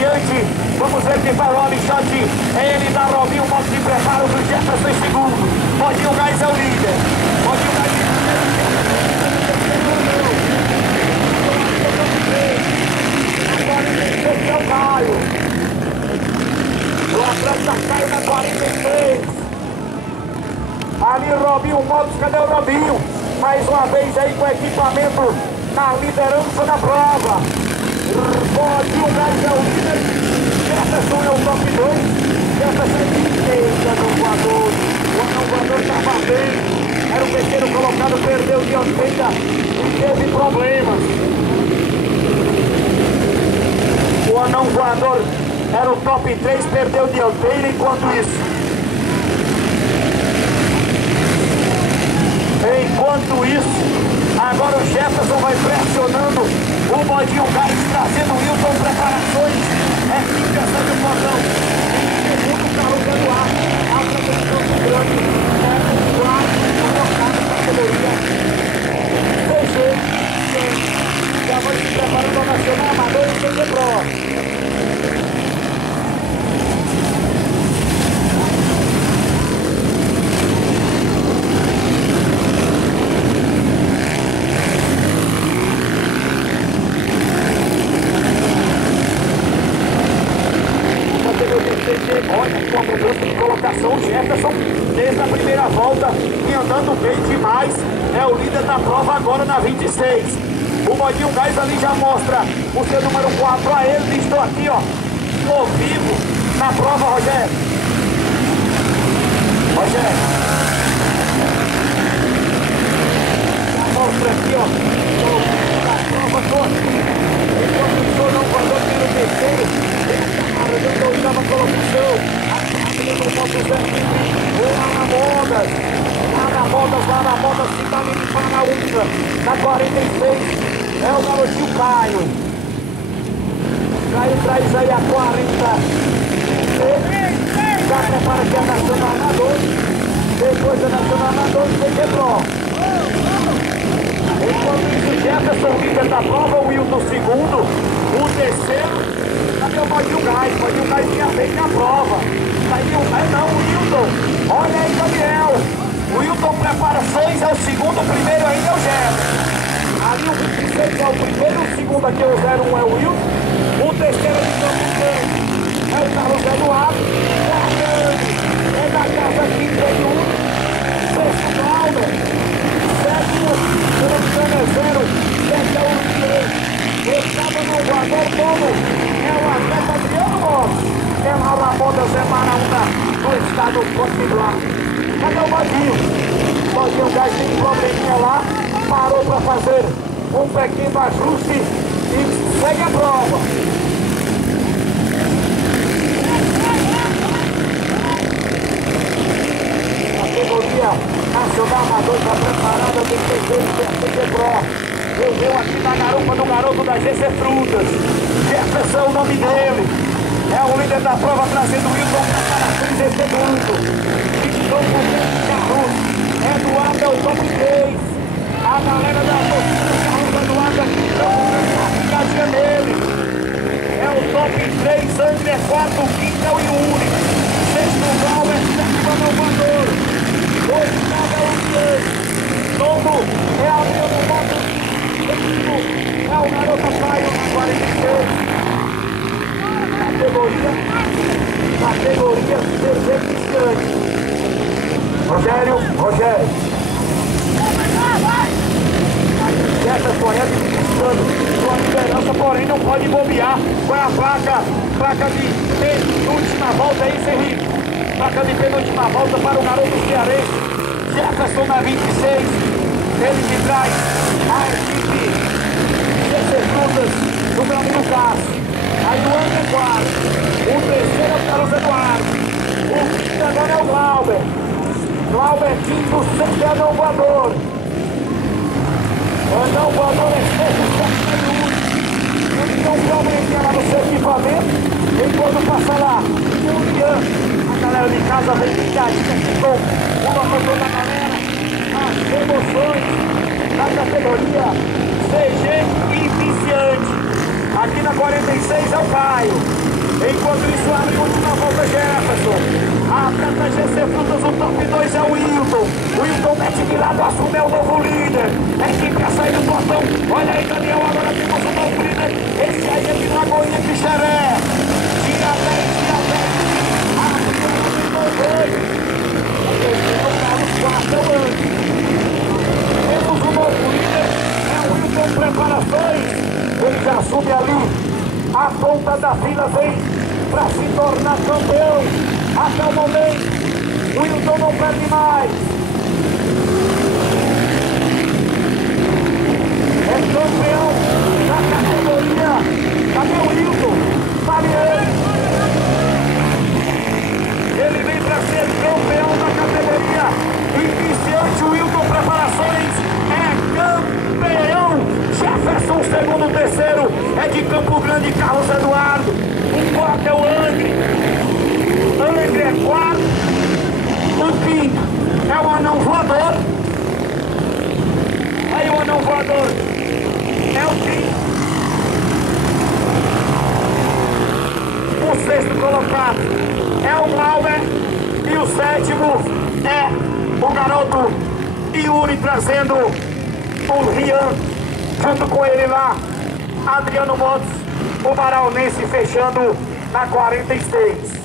iniciante. Vamos ver quem vai o Alexandre. É ele da Robinho, moto de preparo do Jefferson em segundo. Modinho Gás é o líder. Modinho Gás é o líder. Agora o Caio. O atleta Caio na 46. Ali Robinho Motos, cadê o Robinho? Mais uma vez aí com equipamento na liderança da prova. Modinho Gás é o líder. Jefferson é o top 2. Jefferson eita no voador. O anão voador estava bem. Era o terceiro colocado, perdeu de 80 e teve problemas. O anão voador era o top 3, perdeu dianteira. Enquanto isso, agora o Jefferson vai pressionando o Modinho Gás, trazendo o Wilton preparações. É fixação do botão. Segundo carro dando ar. A proteção do grande. É o quarto colocado na categoria. CG. Já vai se preparando ao Nacional Amador e CG Pro. Olha, com a mudança de colocação, o Jefferson, desde a primeira volta, e andando bem demais, é o líder da prova agora na 26. O Modinho Gás ali já mostra o seu número 4 a ele. Estou aqui, ó, ao vivo na prova, Rogério. Rogério. Mostra aqui, ó, na prova toda. Enquanto o senhor não guardou pelo terceiro, ele oitava colocação. Lá na moda, finalmente para a última. Na 46 é o garotinho Caio. Caio traz aí a 40. Já prepara aqui a Nacional Amador. Depois a Nacional Amador e CG Pro. Enquanto isso, Jefferson, líder da prova, o Wilton segundo, o terceiro. Cadê o Modinho Gás? O Modinho Gás tinha feito a prova. Tá aí o Wilton. Olha aí, Daniel. O Wilton preparações, é o segundo, o primeiro ainda é o Jefferson. Ali o 26 é o primeiro, o segundo aqui é o 01 é o Wilton. O terceiro é o Carlos Eduardo. É da casa 31. Sexto Cláudio. Sétimo, pelo 0, 7 é o Direito. Estava no voador todo. É o atleta Adriano Motos. É lá na moda Zé Maraúna, do estado Potiguar. Cadê o Modinho? O Modinho Gás tem um probleminha lá. Parou para fazer um pequeno ajuste e segue a prova. A categoria Nacional Amador está preparada, tem que ter Pro. Eu venho aqui na garupa do garoto da GC Frutas. Jefferson é o nome dele. É o líder da prova, trazendo o Wilton preparações em segundo. 22 carros. Eduardo é o top 3. A galera da torcida do carro do Eduardo aqui está a ficadinha dele. É o top 3, André é 4, o quinto é o Yuri. Sexto lugar é sétimo Inovador. Oitavo é o 6. Novo é a Adriano Motos. É o garoto Caio na 46. Categoria deficiente. Rogério. Jefferson é disputando sua liderança, porém não pode bobear. Qual é a placa de penúltima volta aí, Henrique? Placa de penúltima volta para o garoto cearense. Jefferson na 26. Ele que traz a equipe GC Frutas do meu amigo Cássio. Aí o André é 4. O terceiro é o Carlos Eduardo. O quinto agora é o Glauber. Glauber quinto, o sexto é o Anão Voador. O Anão Voador é sexto, o sétimo e o último. Ele tem um probleminha lá no seu equipamento. Enquanto passa lá, o Lian. A galera de casa vem picadinha aqui com o motor da galera. As emoções da categoria CG e Viciante. Aqui na 46 é o Caio. Enquanto isso, abre a última volta, Jefferson. Atleta GC Frutas, o top 2 é o Wilton. O Wilton mete de lado, assume é o novo líder. Equipe a sair do portão. Olha aí, Daniel, agora temos o novo líder. Esse aí é de Lagoinha de Xeré. Tira 10, tira 10. Abre o Carlos 4, é o Andy. Temos o novo líder. É o Wilton Preparações. Ele já assume ali. A ponta da fila vem para se tornar campeão. Até o momento, o Wilton não perde mais. É campeão da categoria. Cadê o Wilton? Vale ele vem para ser campeão da categoria. Iniciante, o Wilton Preparações é campeão. Jefferson, segundo, terceiro é de Campo Grande, Carlos Eduardo. O quarto é o Angre. Angre é quarto. O quinto é o Anão Voador. Aí o Anão Voador é o quinto. O sexto colocado é o Glauber. E o sétimo é o garoto Yuri, trazendo o Rian. Junto com ele lá, Adriano Motos, o Baraunense fechando na 46.